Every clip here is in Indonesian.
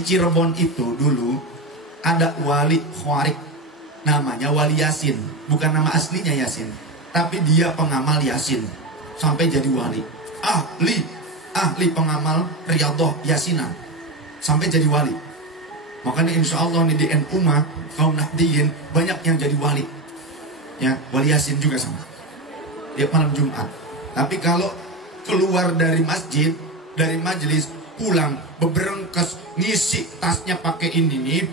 Di Cirebon itu dulu ada wali khawarik, namanya Wali Yasin. Bukan nama aslinya Yasin, tapi dia pengamal Yasin sampai jadi wali. Ahli pengamal Riyadhah Yasinan sampai jadi wali. Makanya insya Allah nih di NU mah kaum Nahdiyin banyak yang jadi wali. Ya, Wali Yasin juga sama. Tiap malam Jumat. Tapi kalau keluar dari masjid, dari majelis, pulang beberengkes, ngisi tasnya pakai ini nih,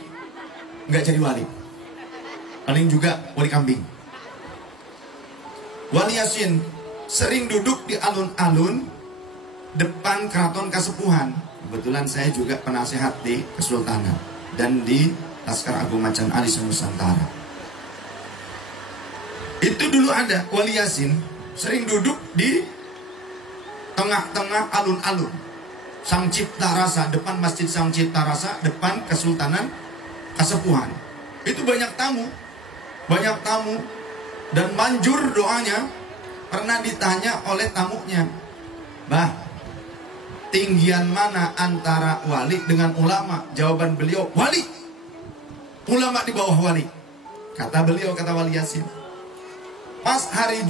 nggak jadi wali. Paling juga wali kambing. Wali Yasin sering duduk di alun-alun depan keraton Kasepuhan. Kebetulan saya juga penasehat di Kesultanan dan di Laskar Agung Macan Ali Nusantara. Itu dulu ada Wali Yasin sering duduk di tengah-tengah alun-alun Sang Cipta Rasa, depan Masjid Sang Cipta Rasa, depan Kesultanan Kasepuhan. Itu banyak tamu dan manjur doanya. Pernah ditanya oleh tamunya, "Bah, tinggian mana antara wali dengan ulama?" Jawaban beliau, "Wali. Ulama di bawah wali." Kata beliau, kata Wali Yasin. Pas hari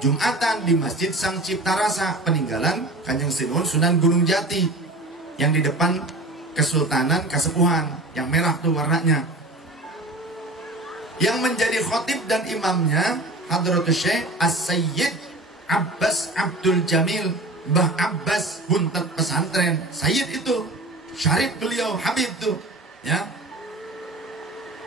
Jumatan di Masjid Sang Cipta Rasa, peninggalan Kanjeng Sunan Gunung Jati, yang di depan Kesultanan Kasepuhan, yang merah tuh warnanya. Yang menjadi khotib dan imamnya Hadratus Syekh As-Sayyid Abbas Abdul Jamil, Mbah Abbas Buntet Pesantren. Sayyid itu syarif beliau, Habib tuh, ya.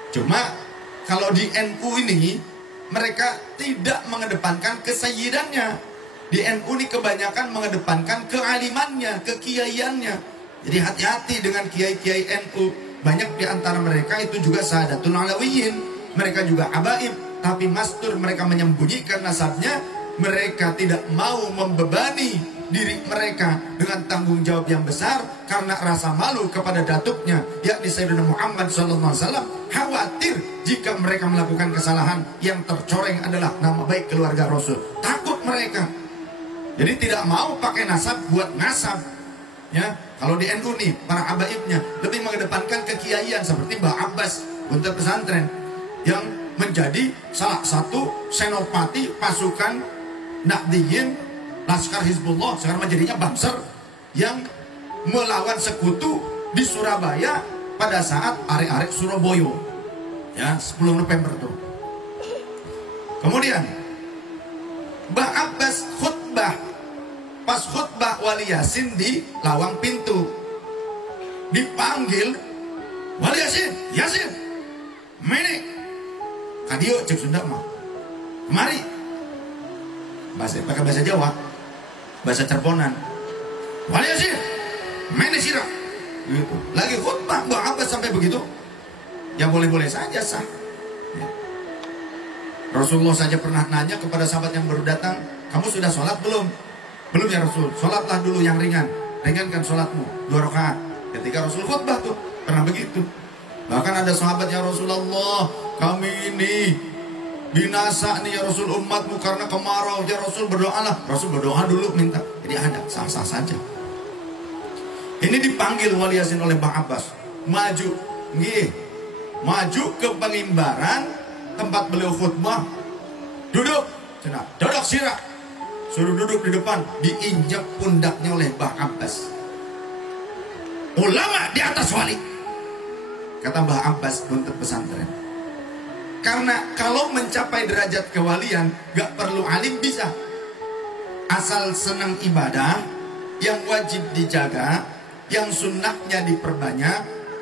Cuma kalau di NU ini mereka tidak mengedepankan kesayyidannya. Di NU ini kebanyakan mengedepankan kealimannya, kekiaiannya. Jadi hati-hati dengan kiai-kiai NU. Banyak di antara mereka itu juga Sadatul Alawiyin. Mereka juga habaib, tapi mastur mereka menyembunyikan nasabnya. Mereka tidak mau membebani diri mereka dengan tanggung jawab yang besar karena rasa malu kepada datuknya, yakni Sayyidina Muhammad SAW. Khawatir jika mereka melakukan kesalahan, yang tercoreng adalah nama baik keluarga Rasul. Takut mereka, jadi tidak mau pakai nasab buat ngasab. Ya, kalau di NU nih para habaibnya lebih mengedepankan kekiaian seperti Mbah Abbas Buntet Pesantren, yang menjadi salah satu senopati pasukan Nahdiyin Laskar Hizbullah, sekarang menjadinya Bamser, yang melawan sekutu di Surabaya pada saat arek-arek Surabaya, ya, 10 November tuh. Kemudian Mbah Abbas khutbah, pas khutbah Wali Yasin di Lawang Pintu, dipanggil Wali Yasin, menik kadio cek Sunda mah, kemari. Pakai bahasa Jawa, bahasa Cerbonan. Wali Yasin, menik sirah. Gitu. Lagi khutbah Mbah Abbas sampai begitu, ya boleh-boleh saja sah. Ya. Rasulullah saja pernah nanya kepada sahabat yang baru datang, "Kamu sudah sholat belum?" "Belum ya Rasul." "Sholatlah dulu yang ringan, ringankan sholatmu 2 rakaat." Ketika Rasul khutbah tuh pernah begitu. Bahkan ada sahabat, "Ya Rasulullah, kami ini binasa nih ya Rasul, umatmu karena kemarau. Ya Rasul, berdoalah." Rasul berdoa dulu minta. Jadi ada, sah-sah saja. Ini dipanggil Wali Yasin oleh Mbah Abbas, maju, maju ke pengimbaran tempat beliau khutbah. Duduk, duduk sirah. Suruh duduk di depan, diinjak pundaknya oleh Mbah Abbas. "Ulama di atas wali," kata Mbah Abbas Buntet Pesantren. Karena kalau mencapai derajat kewalian gak perlu alim bisa, asal senang ibadah, yang wajib dijaga, yang sunnahnya diperbanyak,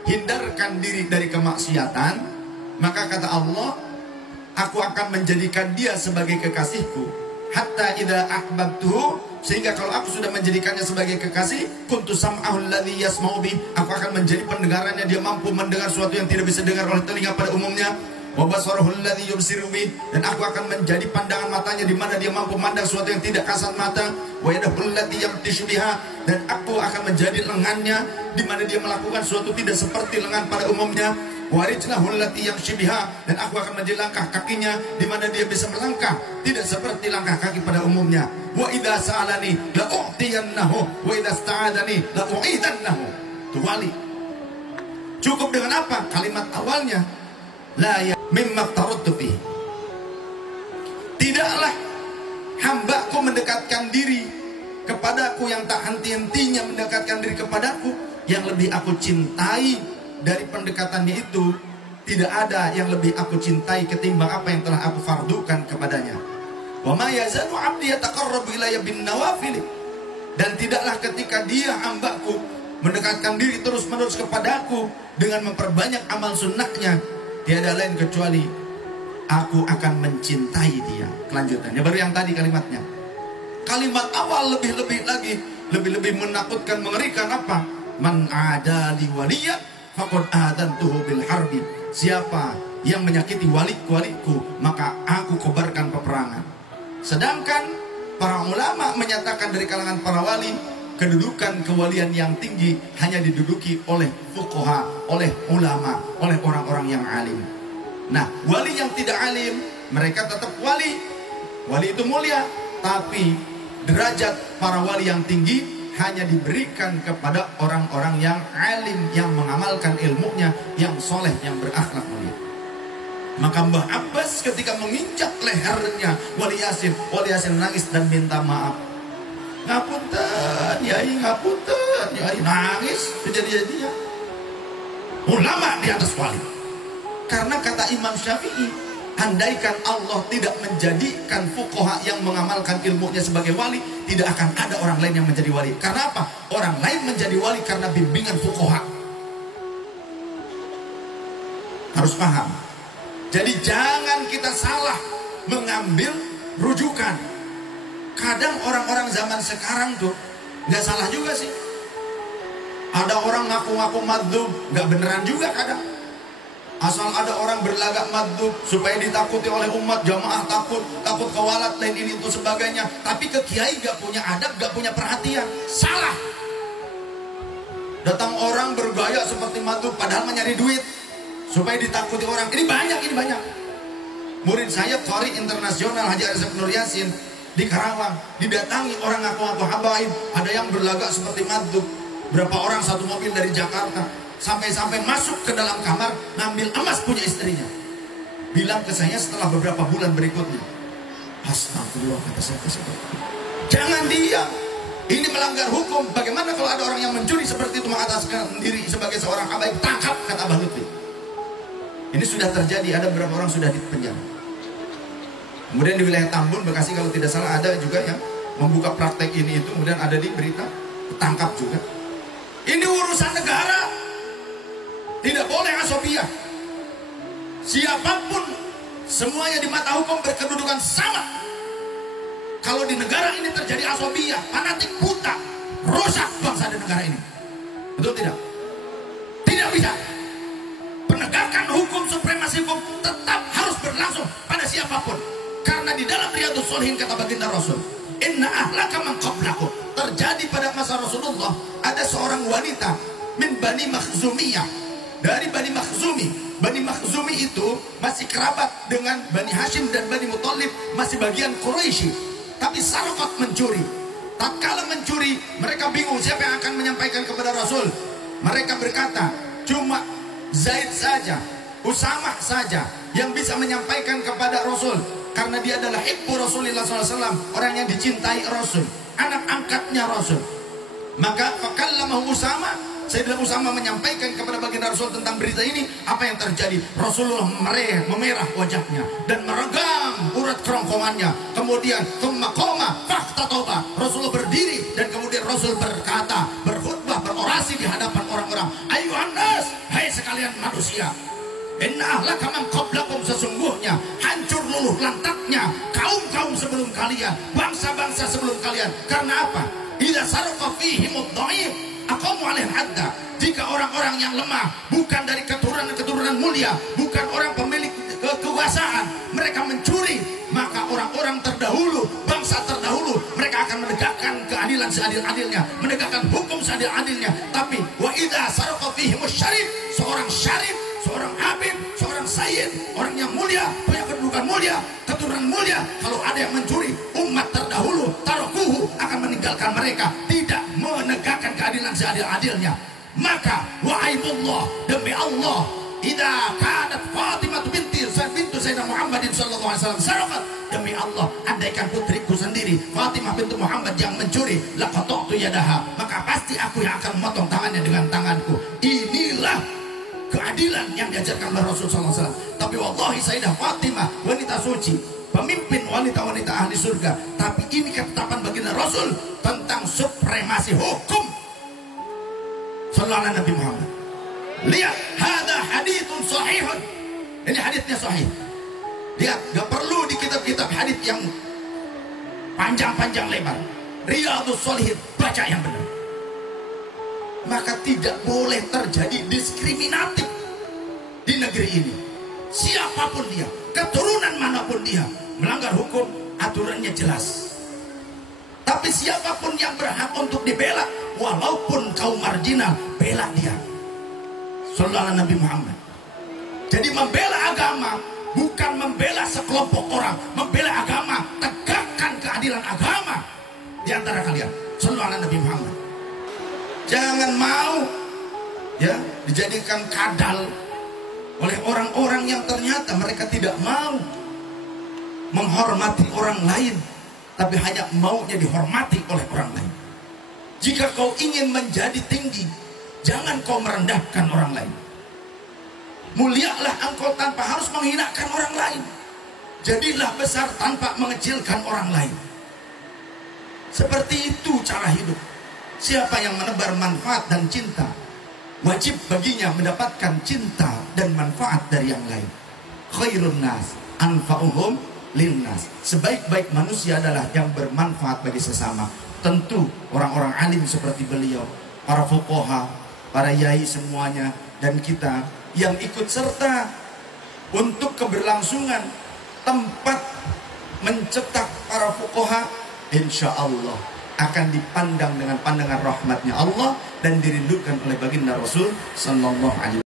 hindarkan diri dari kemaksiatan, maka kata Allah, "Aku akan menjadikan dia sebagai kekasihku, hatta idza ahbabtuhu," sehingga kalau aku sudah menjadikannya sebagai kekasih, kuntu sam'ahul ladzi yasma'u bi, aku akan menjadi pendengarannya, dia mampu mendengar sesuatu yang tidak bisa dengar oleh telinga pada umumnya. Wa basarahul ladzi yubsiru bi, dan aku akan menjadi pandangan matanya di mana dia mampu memandang sesuatu yang tidak kasat mata. Wa yadahul ladzi yamtishu biha, dan aku akan menjadi lengannya di mana dia melakukan sesuatu tidak seperti lengan pada umumnya. Wa rijlahul lati yamshi biha, dan aku akan menjadi langkah kakinya di mana dia bisa melangkah tidak seperti langkah kaki pada umumnya. Wa idza sa'alani la u'tiyannahu wa idza sta'adani la u'idannahu. Itu wali. Cukup dengan apa? Kalimat awalnya, la ya mimma taradtu fi. Tidaklah hambaku mendekatkan diri kepadaku yang tak henti-hentinya mendekatkan diri kepadaku, yang lebih aku cintai dari pendekatannya itu tidak ada yang lebih aku cintai ketimbang apa yang telah aku fardukan kepadanya. Wa ma yazalu 'abdi yataqarrabu ilayya bin nawafil. Dan tidaklah ketika dia hambaku mendekatkan diri terus-menerus kepadaku dengan memperbanyak amal sunnahnya, tiada lain kecuali aku akan mencintai dia. Kelanjutannya baru yang tadi kalimatnya. Kalimat awal lebih-lebih lagi, lebih-lebih menakutkan, mengerikan apa? Man adali waliyan faqad adantuhu bil harbi. Siapa yang menyakiti waliku, maka aku kobarkan peperangan. Sedangkan para ulama menyatakan dari kalangan para wali, kedudukan kewalian yang tinggi hanya diduduki oleh fuqaha, oleh ulama, oleh orang-orang yang alim. Nah, wali yang tidak alim, mereka tetap wali. Wali itu mulia, tapi derajat para wali yang tinggi hanya diberikan kepada orang-orang yang alim, yang mengamalkan ilmunya, yang soleh, yang berakhlak mulia. Maka Mbah Abbas ketika menginjak lehernya Wali Yasin nangis dan minta maaf. Ngapunten, Yai, ngapunten, Yai, nangis kejadian-jadian. Ulama di atas wali. Karena kata Imam Syafi'i, andaikan Allah tidak menjadikan fuqaha yang mengamalkan ilmunya sebagai wali, tidak akan ada orang lain yang menjadi wali. Karena apa? Orang lain menjadi wali karena bimbingan fuqaha. Harus paham. Jadi jangan kita salah mengambil rujukan. Kadang orang-orang zaman sekarang tuh nggak salah juga sih. Ada orang ngaku-ngaku madzhab, nggak beneran juga kadang. Asal ada orang berlagak madzhab supaya ditakuti oleh umat, jamaah takut kewalat lain ini itu sebagainya. Tapi ke kiai nggak punya adab, nggak punya perhatian, salah. Datang orang bergaya seperti madzhab padahal mencari duit supaya ditakuti orang. Ini banyak. Murid saya qari internasional Haji Arsaf Nur Yasin di Karawang, didatangi orang ngaku-ngaku habaib, ada yang berlagak seperti madzhab. Berapa orang satu mobil dari Jakarta, sampai-sampai masuk ke dalam kamar ngambil emas punya istrinya. Bilang ke saya setelah beberapa bulan berikutnya, astagfirullah, kata saya, jangan diam, ini melanggar hukum. Bagaimana kalau ada orang yang mencuri seperti itu mengataskan diri sebagai seorang habaib? Tangkap, kata Abah Lutfi. Ini sudah terjadi, ada beberapa orang sudah dipenjara. Kemudian di wilayah Tambun, Bekasi kalau tidak salah ada juga yang membuka praktek ini itu, kemudian ada di berita, ketangkap juga. Ini urusan negara, tidak boleh asobiah. Siapapun, semuanya di mata hukum berkedudukan sama. Kalau di negara ini terjadi asobiah, fanatik, buta, rusak bangsa dan negara ini. Betul tidak? Tidak bisa. Penegakan hukum, supremasi hukum tetap harus berlangsung pada siapapun. Karena di dalam Riyadhus Shalihin kata baginda Rasul, inna ahlaka man qablakum. Terjadi pada masa Rasulullah, ada seorang wanita min Bani Makhzumiyah, dari Bani Makhzumi. Bani Makhzumi itu masih kerabat dengan Bani Hashim dan Bani Muthalib, masih bagian Quraisy. Tapi Sarqat mencuri. Tatkala mencuri, mereka bingung siapa yang akan menyampaikan kepada Rasul. Mereka berkata, cuma Zaid saja, Usamah saja yang bisa menyampaikan kepada Rasul, karena dia adalah ibnu Rasulullah SAW, orang yang dicintai Rasul, anak angkatnya Rasul. Maka fakallamahu Usamah, Sayyidina Usamah menyampaikan kepada baginda Rasul tentang berita ini. Apa yang terjadi? Rasulullah memerah wajahnya dan meregang urat kerongkongannya. Kemudian koma fakta toba, Rasulullah berdiri dan kemudian Rasul berkata, berkhutbah, berorasi di hadapan orang-orang. Ayuhan nas, hai sekalian manusia, inna ahlaka man qablakum, sesungguhnya hancur luluh lantaknya kaum-kaum sebelum kalian, bangsa-bangsa sebelum kalian. Karena apa? Idza sarqa fihimud dhaif aqamu 'alaihi hadda. Jika orang-orang yang lemah, bukan dari keturunan mulia, bukan orang pemilik kekuasaan, mereka mencuri, maka orang-orang terdahulu, bangsa terdahulu, mereka akan menegakkan keadilan seadil-adilnya, menegakkan hukum seadil-adilnya. Tapi wa idza sarqa fihimus syarif, seorang syarif, seorang habib, seorang sayyid, orang yang mulia, punya kedudukan mulia, keturunan mulia, kalau ada yang mencuri, umat terdahulu tarukuhu akan meninggalkan mereka, tidak menegakkan keadilan seadil-adilnya. Maka wa aibu Waymullah, demi Allah, idza kanat Fatimah binti Sayyidina Muhammadin sallallahu alaihi wasallam sarakat, demi Allah, andaikan putriku sendiri Fatimah binti Muhammad yang mencuri, laqata'tu yadaha, maka pasti aku yang akan memotong tangannya dengan tanganku. Inilah keadilan yang diajarkan oleh Rasulullah SAW. Tapi wallahi Sayyidah Fatimah wanita suci, pemimpin wanita-wanita ahli surga, tapi ini ketetapan baginda Rasul tentang supremasi hukum. Sallallahu alaihi Nabi Muhammad. Lihat, hada hadithun sahihun. Ini hadithnya sahih. Lihat, gak perlu di kitab-kitab hadith yang panjang-panjang lebar. Riyadhus Shalihin, baca yang benar. Maka tidak boleh terjadi diskriminatif di negeri ini. Siapapun dia, keturunan manapun dia, melanggar hukum, aturannya jelas. Tapi siapapun yang berhak untuk dibela, walaupun kaum marginal, bela dia. Sallallahu Nabi Muhammad. Jadi membela agama bukan membela sekelompok orang, membela agama, tegakkan keadilan agama di antara kalian. Sallallahu Nabi Muhammad. Jangan mau ya dijadikan kadal oleh orang-orang yang ternyata mereka tidak mau menghormati orang lain, tapi hanya maunya dihormati oleh orang lain. Jika kau ingin menjadi tinggi, jangan kau merendahkan orang lain. Mulialah engkau tanpa harus menghinakan orang lain. Jadilah besar tanpa mengecilkan orang lain. Seperti itu cara hidup. Siapa yang menebar manfaat dan cinta, wajib baginya mendapatkan cinta dan manfaat dari yang lain. Khairun nas anfa'uhum linnas. Sebaik-baik manusia adalah yang bermanfaat bagi sesama. Tentu orang-orang alim seperti beliau, para fuqaha, para yai semuanya, dan kita yang ikut serta untuk keberlangsungan tempat mencetak para fuqaha, insya Allah akan dipandang dengan pandangan rahmatnya Allah dan dirindukan oleh baginda Rasul sallallahu alaihi wasallam.